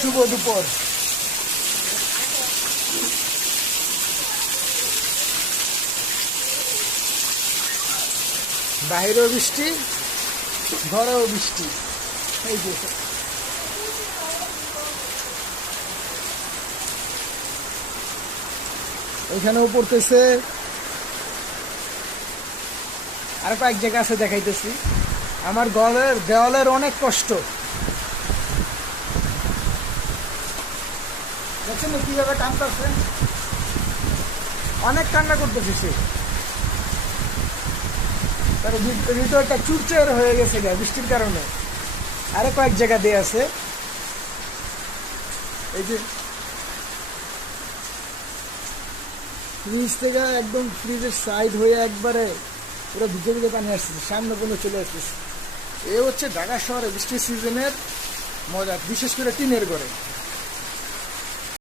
শুভ দুপুর। বাইরেও বৃষ্টি, ঘরেও বৃষ্টি। এই যে এখানেও পড়তেছে, আর কয়েক জায়গা আছে দেখাইতেছি। আমার ঘরের দেওয়ালের অনেক কষ্ট, দেখছেন কিভাবে টানতেছে, অনেক কান্না করতেছে সে। তার ভিতরটা চুরচুর হয়ে গেছে বৃষ্টির কারণে। আরো কয়েক জায়গা দিয়ে আছে, এই যে ফ্রিজ থেকে একদম ফ্রিজের সাইড হয়ে একবারে পুরো ভিজে ভিজে পানি আসতেছে, সামনে পর্যন্ত চলে আসতেছে। এ হচ্ছে ঢাকা শহরে বৃষ্টির সিজনের মজা, বিশেষ করে টিনের ঘরে।